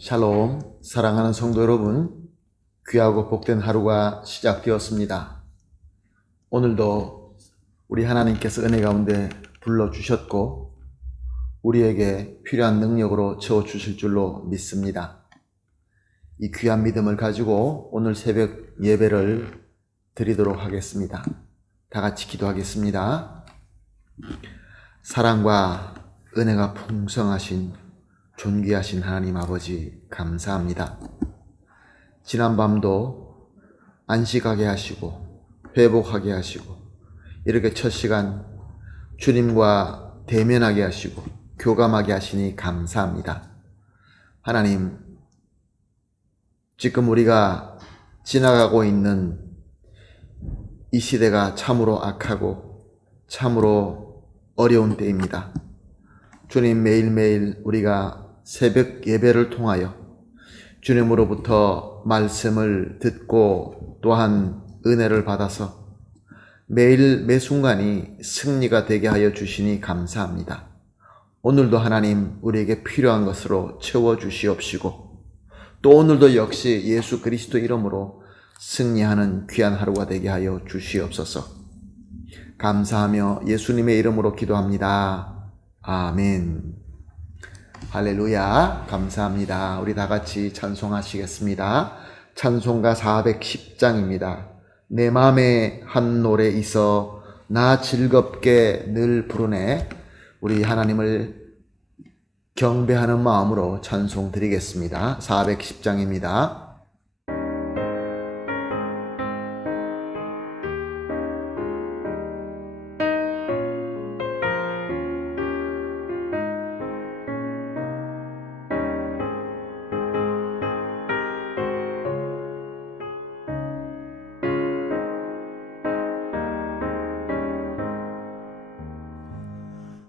샬롬, 사랑하는 성도 여러분, 귀하고 복된 하루가 시작되었습니다. 오늘도 우리 하나님께서 은혜 가운데 불러주셨고 우리에게 필요한 능력으로 채워주실 줄로 믿습니다. 이 귀한 믿음을 가지고 오늘 새벽 예배를 드리도록 하겠습니다. 다 같이 기도하겠습니다. 사랑과 은혜가 풍성하신 존귀하신 하나님 아버지 감사합니다. 지난밤도 안식하게 하시고 회복하게 하시고 이렇게 첫 시간 주님과 대면하게 하시고 교감하게 하시니 감사합니다. 하나님, 지금 우리가 지나가고 있는 이 시대가 참으로 악하고 참으로 어려운 때입니다. 주님, 매일매일 우리가 새벽 예배를 통하여 주님으로부터 말씀을 듣고 또한 은혜를 받아서 매일 매 순간이 승리가 되게 하여 주시니 감사합니다. 오늘도 하나님 우리에게 필요한 것으로 채워주시옵시고 또 오늘도 역시 예수 그리스도 이름으로 승리하는 귀한 하루가 되게 하여 주시옵소서. 감사하며 예수님의 이름으로 기도합니다. 아멘. 할렐루야. 감사합니다. 우리 다 같이 찬송하시겠습니다. 찬송가 410장입니다. 내 맘에 한 노래 있어 나 즐겁게 늘 부르네. 우리 하나님을 경배하는 마음으로 찬송 드리겠습니다. 410장입니다.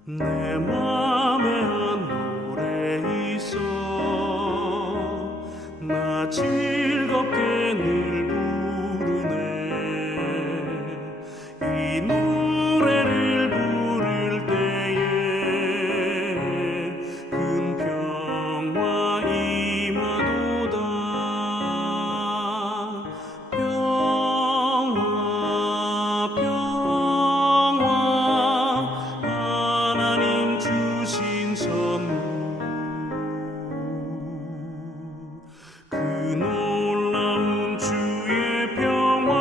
내 맘에 한 노래 있어 나 즐겁게 늘 부르네. 이 노래를 부를 때에 큰 평화 임하도다. 평화 주신 선물 그 놀라운 주의 평화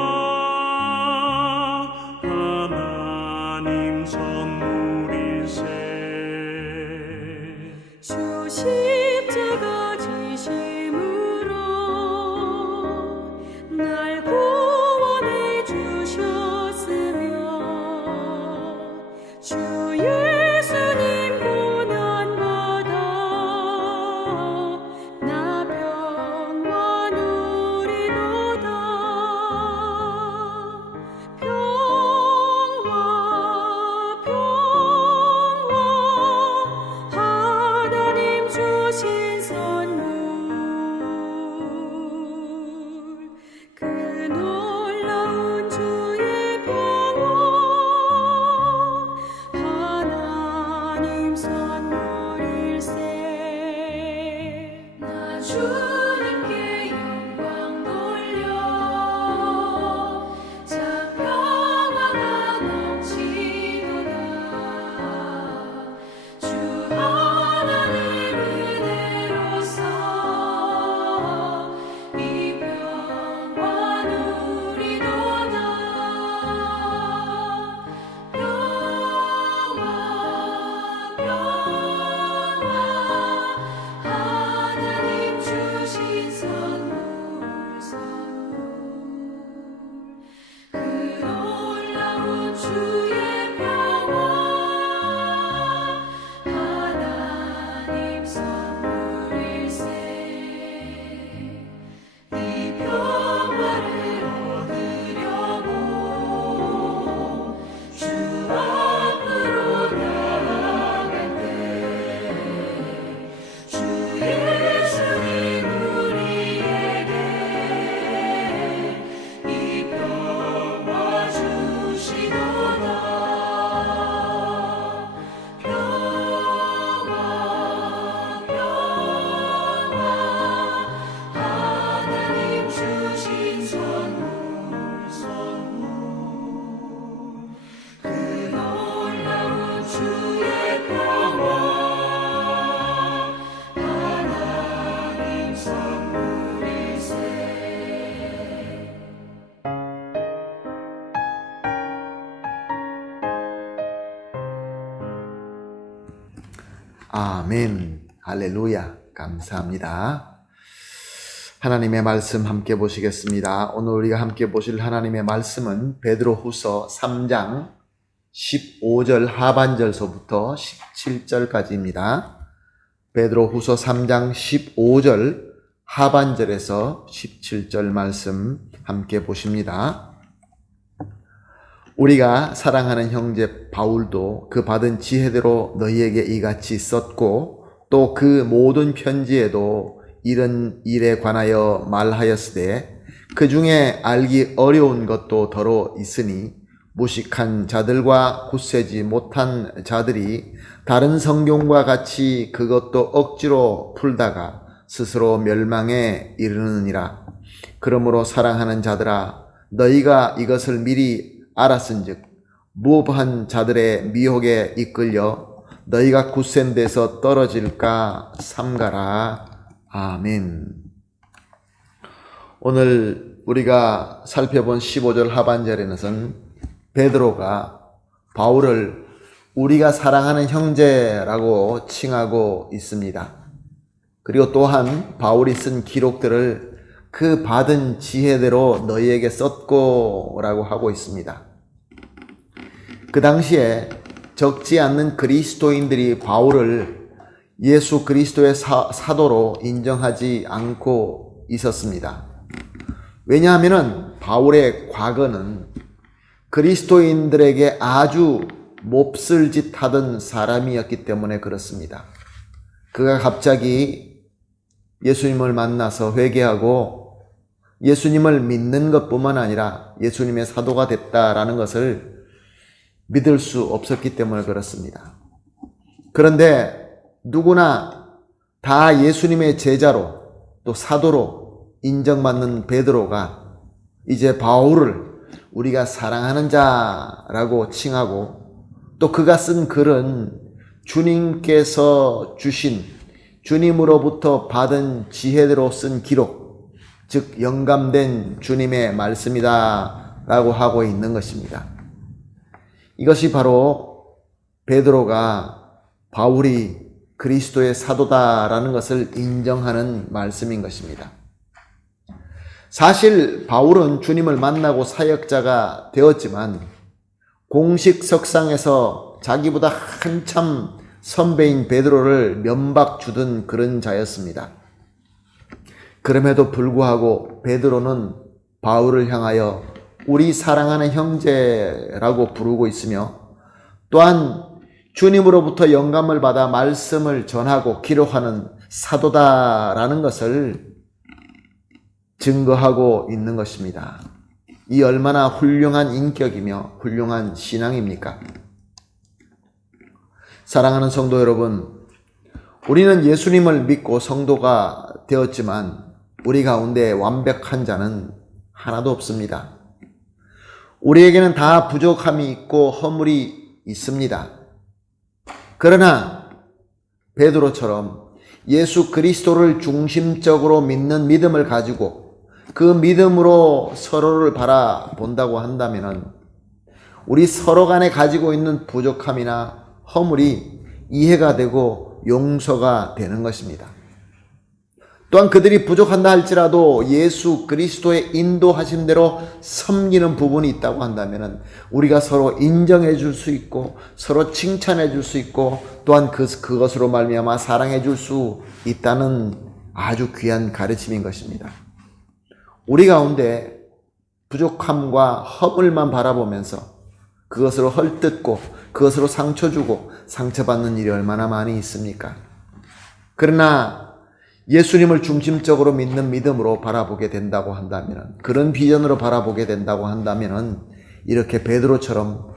하나님 선물일세. 주 십자가 지심으로 날 구원해 주셨으며 주 예수님 고난받아 나 평화 누리도다. 평화 하나님 주신 선물 그 놀라운 주의 평화 하나님 선물일세. 나 주님께 영광 돌려 참 평화가 넘치도다. 주 하나님 은혜로서 이 평화 누리도다. 평화 하나님 주신 아멘. 할렐루야. 감사합니다. 하나님의 말씀 함께 보시겠습니다. 오늘 우리가 함께 보실 하나님의 말씀은 베드로후서 3장 15절 하반절서부터 17절까지입니다. 베드로후서 3장 15절 하반절에서 17절 말씀 함께 보십니다. 우리가 사랑하는 형제 바울도 그 받은 지혜대로 너희에게 이같이 썼고 또 그 모든 편지에도 이런 일에 관하여 말하였으되 그 중에 알기 어려운 것도 더러 있으니 무식한 자들과 굳세지 못한 자들이 다른 성경과 같이 그것도 억지로 풀다가 스스로 멸망에 이르느니라. 그러므로 사랑하는 자들아 너희가 이것을 미리 알았은즉 무법한 자들의 미혹에 이끌려 너희가 굳센 데서 떨어질까 삼가라. 아멘. 오늘 우리가 살펴본 15절 하반절에는 베드로가 바울을 우리가 사랑하는 형제라고 칭하고 있습니다. 그리고 또한 바울이 쓴 기록들을 그 받은 지혜대로 너희에게 썼고 라고 하고 있습니다. 그 당시에 적지 않는 그리스도인들이 바울을 예수 그리스도의 사도로 인정하지 않고 있었습니다. 왜냐하면 바울의 과거는 그리스도인들에게 아주 몹쓸 짓 하던 사람이었기 때문에 그렇습니다. 그가 갑자기 예수님을 만나서 회개하고 예수님을 믿는 것뿐만 아니라 예수님의 사도가 됐다라는 것을 믿을 수 없었기 때문에 그렇습니다. 그런데 누구나 다 예수님의 제자로 또 사도로 인정받는 베드로가 이제 바울을 우리가 사랑하는 자라고 칭하고 또 그가 쓴 글은 주님께서 주신 주님으로부터 받은 지혜대로 쓴 기록, 즉 영감된 주님의 말씀이다 라고 하고 있는 것입니다. 이것이 바로 베드로가 바울이 그리스도의 사도다라는 것을 인정하는 말씀인 것입니다. 사실 바울은 주님을 만나고 사역자가 되었지만 공식 석상에서 자기보다 한참 선배인 베드로를 면박 주던 그런 자였습니다. 그럼에도 불구하고 베드로는 바울을 향하여 우리 사랑하는 형제라고 부르고 있으며 또한 주님으로부터 영감을 받아 말씀을 전하고 기록하는 사도다라는 것을 증거하고 있는 것입니다. 이 얼마나 훌륭한 인격이며 훌륭한 신앙입니까? 사랑하는 성도 여러분, 우리는 예수님을 믿고 성도가 되었지만 우리 가운데 완벽한 자는 하나도 없습니다. 우리에게는 다 부족함이 있고 허물이 있습니다. 그러나 베드로처럼 예수 그리스도를 중심적으로 믿는 믿음을 가지고 그 믿음으로 서로를 바라본다고 한다면 우리 서로 간에 가지고 있는 부족함이나 허물이 이해가 되고 용서가 되는 것입니다. 또한 그들이 부족한다 할지라도 예수 그리스도의 인도하심대로 섬기는 부분이 있다고 한다면 우리가 서로 인정해 줄 수 있고 서로 칭찬해 줄 수 있고 또한 그것으로 말미암아 사랑해 줄 수 있다는 아주 귀한 가르침인 것입니다. 우리 가운데 부족함과 허물만 바라보면서 그것으로 헐뜯고 그것으로 상처 주고 상처받는 일이 얼마나 많이 있습니까? 그러나 예수님을 중심적으로 믿는 믿음으로 바라보게 된다고 한다면, 그런 비전으로 바라보게 된다고 한다면 이렇게 베드로처럼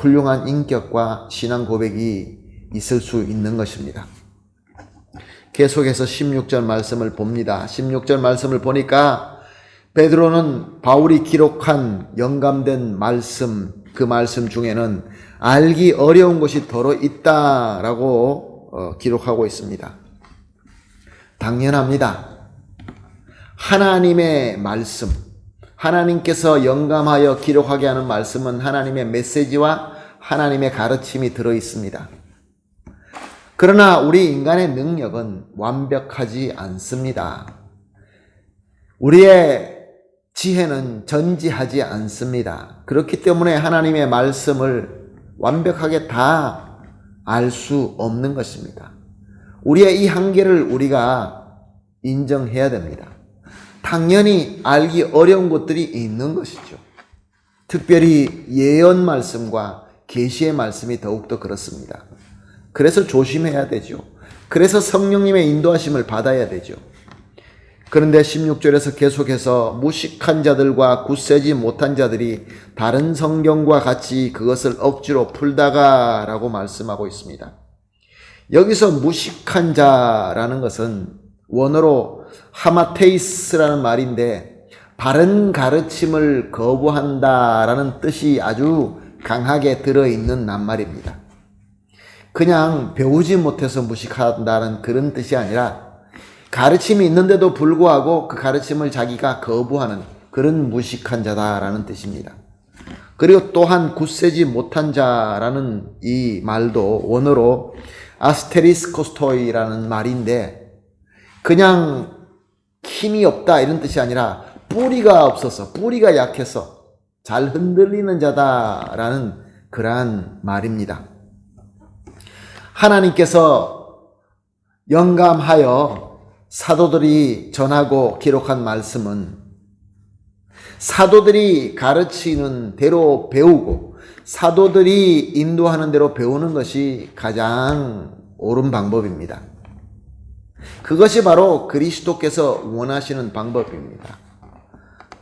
훌륭한 인격과 신앙 고백이 있을 수 있는 것입니다. 계속해서 16절 말씀을 봅니다. 16절 말씀을 보니까 베드로는 바울이 기록한 영감된 말씀, 그 말씀 중에는 알기 어려운 것이 더러 있다라고 기록하고 있습니다. 당연합니다. 하나님의 말씀, 하나님께서 영감하여 기록하게 하는 말씀은 하나님의 메시지와 하나님의 가르침이 들어 있습니다. 그러나 우리 인간의 능력은 완벽하지 않습니다. 우리의 지혜는 전지하지 않습니다. 그렇기 때문에 하나님의 말씀을 완벽하게 다 알 수 없는 것입니다. 우리의 이 한계를 우리가 인정해야 됩니다. 당연히 알기 어려운 것들이 있는 것이죠. 특별히 예언 말씀과 계시의 말씀이 더욱더 그렇습니다. 그래서 조심해야 되죠. 그래서 성령님의 인도하심을 받아야 되죠. 그런데 16절에서 계속해서 무식한 자들과 굳세지 못한 자들이 다른 성경과 같이 그것을 억지로 풀다가 라고 말씀하고 있습니다. 여기서 무식한 자라는 것은 원어로 하마테이스라는 말인데 바른 가르침을 거부한다라는 뜻이 아주 강하게 들어있는 낱말입니다. 그냥 배우지 못해서 무식하다는 그런 뜻이 아니라 가르침이 있는데도 불구하고 그 가르침을 자기가 거부하는 그런 무식한 자다라는 뜻입니다. 그리고 또한 굳세지 못한 자라는 이 말도 원어로 아스테리스코스토이라는 말인데 그냥 힘이 없다 이런 뜻이 아니라 뿌리가 없어서 뿌리가 약해서 잘 흔들리는 자다라는 그러한 말입니다. 하나님께서 영감하여 사도들이 전하고 기록한 말씀은 사도들이 가르치는 대로 배우고 사도들이 인도하는 대로 배우는 것이 가장 옳은 방법입니다. 그것이 바로 그리스도께서 원하시는 방법입니다.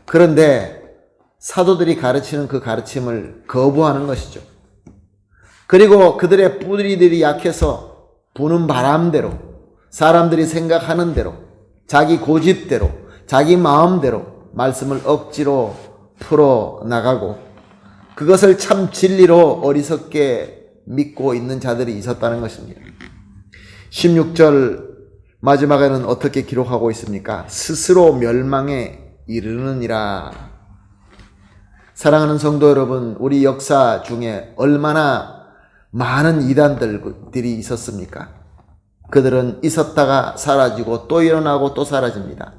그런데 사도들이 가르치는 그 가르침을 거부하는 것이죠. 그리고 그들의 뿌리들이 약해서 부는 바람대로 사람들이 생각하는 대로 자기 고집대로 자기 마음대로 말씀을 억지로 풀어나가고 그것을 참 진리로 어리석게 믿고 있는 자들이 있었다는 것입니다. 16절 마지막에는 어떻게 기록하고 있습니까? 스스로 멸망에 이르느니라. 사랑하는 성도 여러분, 우리 역사 중에 얼마나 많은 이단들이 있었습니까? 그들은 있었다가 사라지고 또 일어나고 또 사라집니다.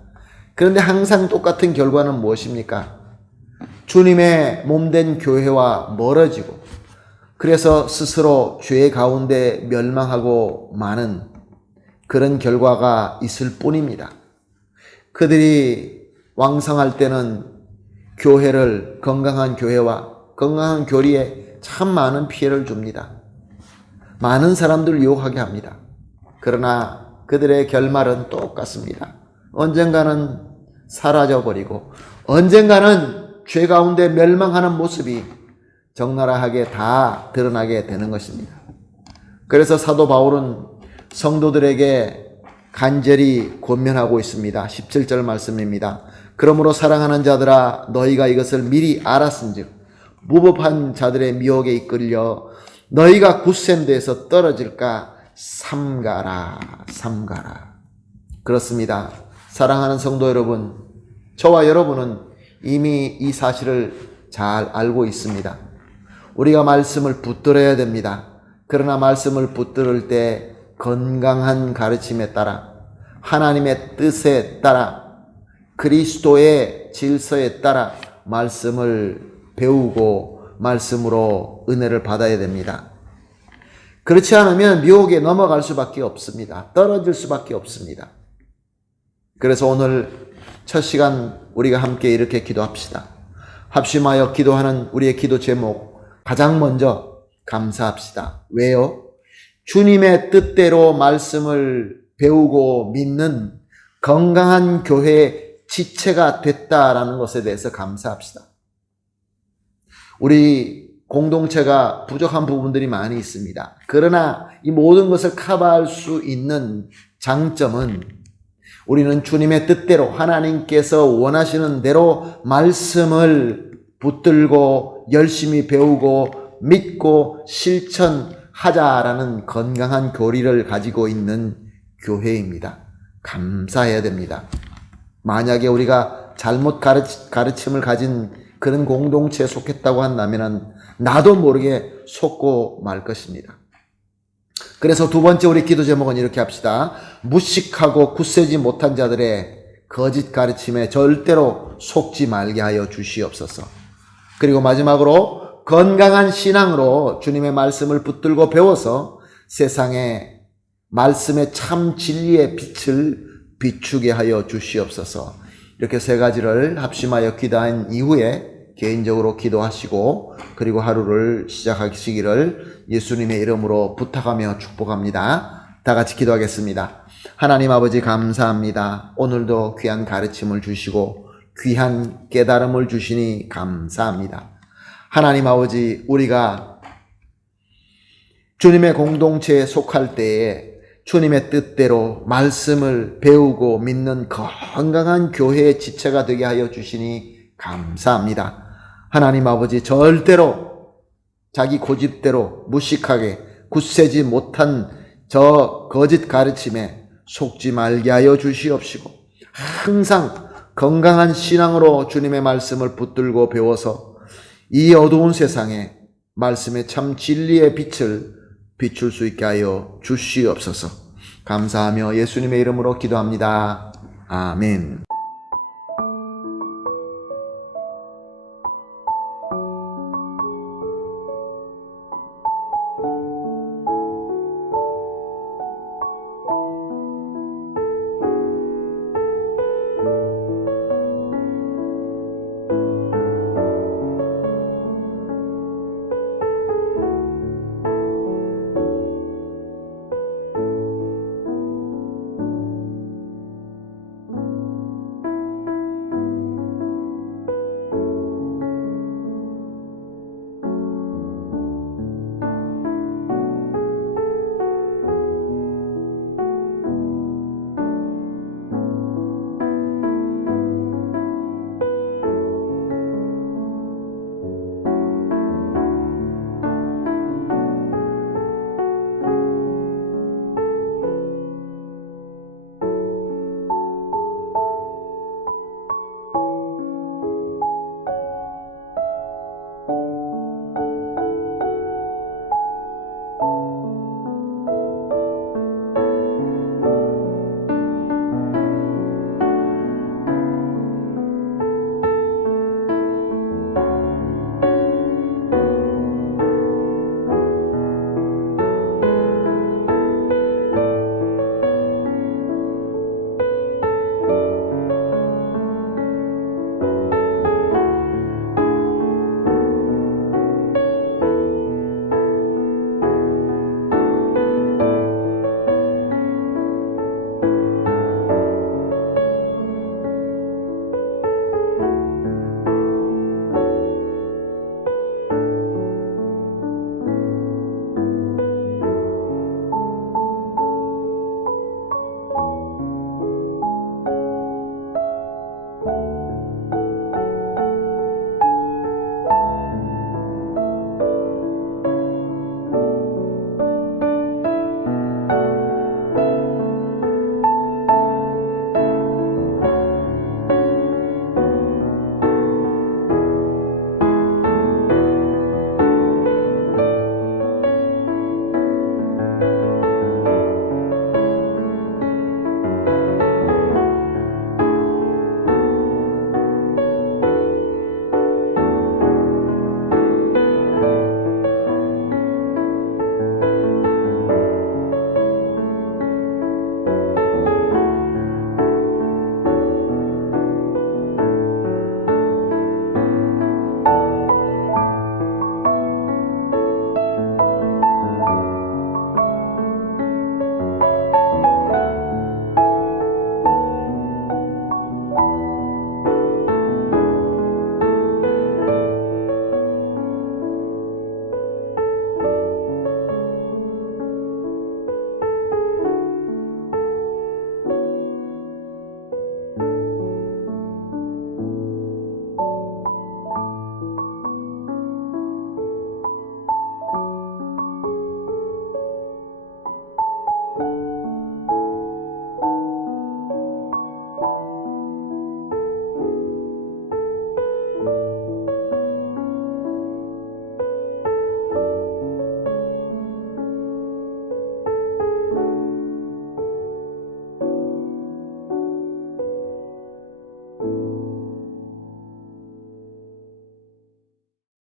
그런데 항상 똑같은 결과는 무엇입니까? 주님의 몸된 교회와 멀어지고 그래서 스스로 죄 가운데 멸망하고 마는 그런 결과가 있을 뿐입니다. 그들이 왕성할 때는 교회를 건강한 교회와 건강한 교리에 참 많은 피해를 줍니다. 많은 사람들을 유혹하게 합니다. 그러나 그들의 결말은 똑같습니다. 언젠가는 사라져버리고 언젠가는 죄 가운데 멸망하는 모습이 적나라하게 다 드러나게 되는 것입니다. 그래서 사도 바울은 성도들에게 간절히 권면하고 있습니다. 17절 말씀입니다. 그러므로 사랑하는 자들아 너희가 이것을 미리 알았은즉 무법한 자들의 미혹에 이끌려 너희가 굳센 데에서 떨어질까 삼가라. 그렇습니다. 사랑하는 성도 여러분, 저와 여러분은 이미 이 사실을 잘 알고 있습니다. 우리가 말씀을 붙들어야 됩니다. 그러나 말씀을 붙들을 때 건강한 가르침에 따라 하나님의 뜻에 따라 그리스도의 질서에 따라 말씀을 배우고 말씀으로 은혜를 받아야 됩니다. 그렇지 않으면 미혹에 넘어갈 수밖에 없습니다. 떨어질 수밖에 없습니다. 그래서 오늘 첫 시간 우리가 함께 이렇게 기도합시다. 합심하여 기도하는 우리의 기도 제목 가장 먼저 감사합시다. 왜요? 주님의 뜻대로 말씀을 배우고 믿는 건강한 교회의 지체가 됐다라는 것에 대해서 감사합시다. 우리 공동체가 부족한 부분들이 많이 있습니다. 그러나 이 모든 것을 커버할 수 있는 장점은 우리는 주님의 뜻대로 하나님께서 원하시는 대로 말씀을 붙들고 열심히 배우고 믿고 실천하자라는 건강한 교리를 가지고 있는 교회입니다. 감사해야 됩니다. 만약에 우리가 잘못 가르침을 가진 그런 공동체에 속했다고 한다면 나도 모르게 속고 말 것입니다. 그래서 두 번째 우리 기도 제목은 이렇게 합시다. 무식하고 굳세지 못한 자들의 거짓 가르침에 절대로 속지 말게 하여 주시옵소서. 그리고 마지막으로 건강한 신앙으로 주님의 말씀을 붙들고 배워서 세상에 말씀의 참 진리의 빛을 비추게 하여 주시옵소서. 이렇게 세 가지를 합심하여 기도한 이후에 개인적으로 기도하시고 그리고 하루를 시작하시기를 예수님의 이름으로 부탁하며 축복합니다. 다 같이 기도하겠습니다. 하나님 아버지 감사합니다. 오늘도 귀한 가르침을 주시고 귀한 깨달음을 주시니 감사합니다. 하나님 아버지, 우리가 주님의 공동체에 속할 때에 주님의 뜻대로 말씀을 배우고 믿는 건강한 교회의 지체가 되게 하여 주시니 감사합니다. 하나님 아버지, 절대로 자기 고집대로 무식하게 굳세지 못한 저 거짓 가르침에 속지 말게 하여 주시옵시고 항상 건강한 신앙으로 주님의 말씀을 붙들고 배워서 이 어두운 세상에 말씀의 참 진리의 빛을 비출 수 있게 하여 주시옵소서. 감사하며 예수님의 이름으로 기도합니다. 아멘.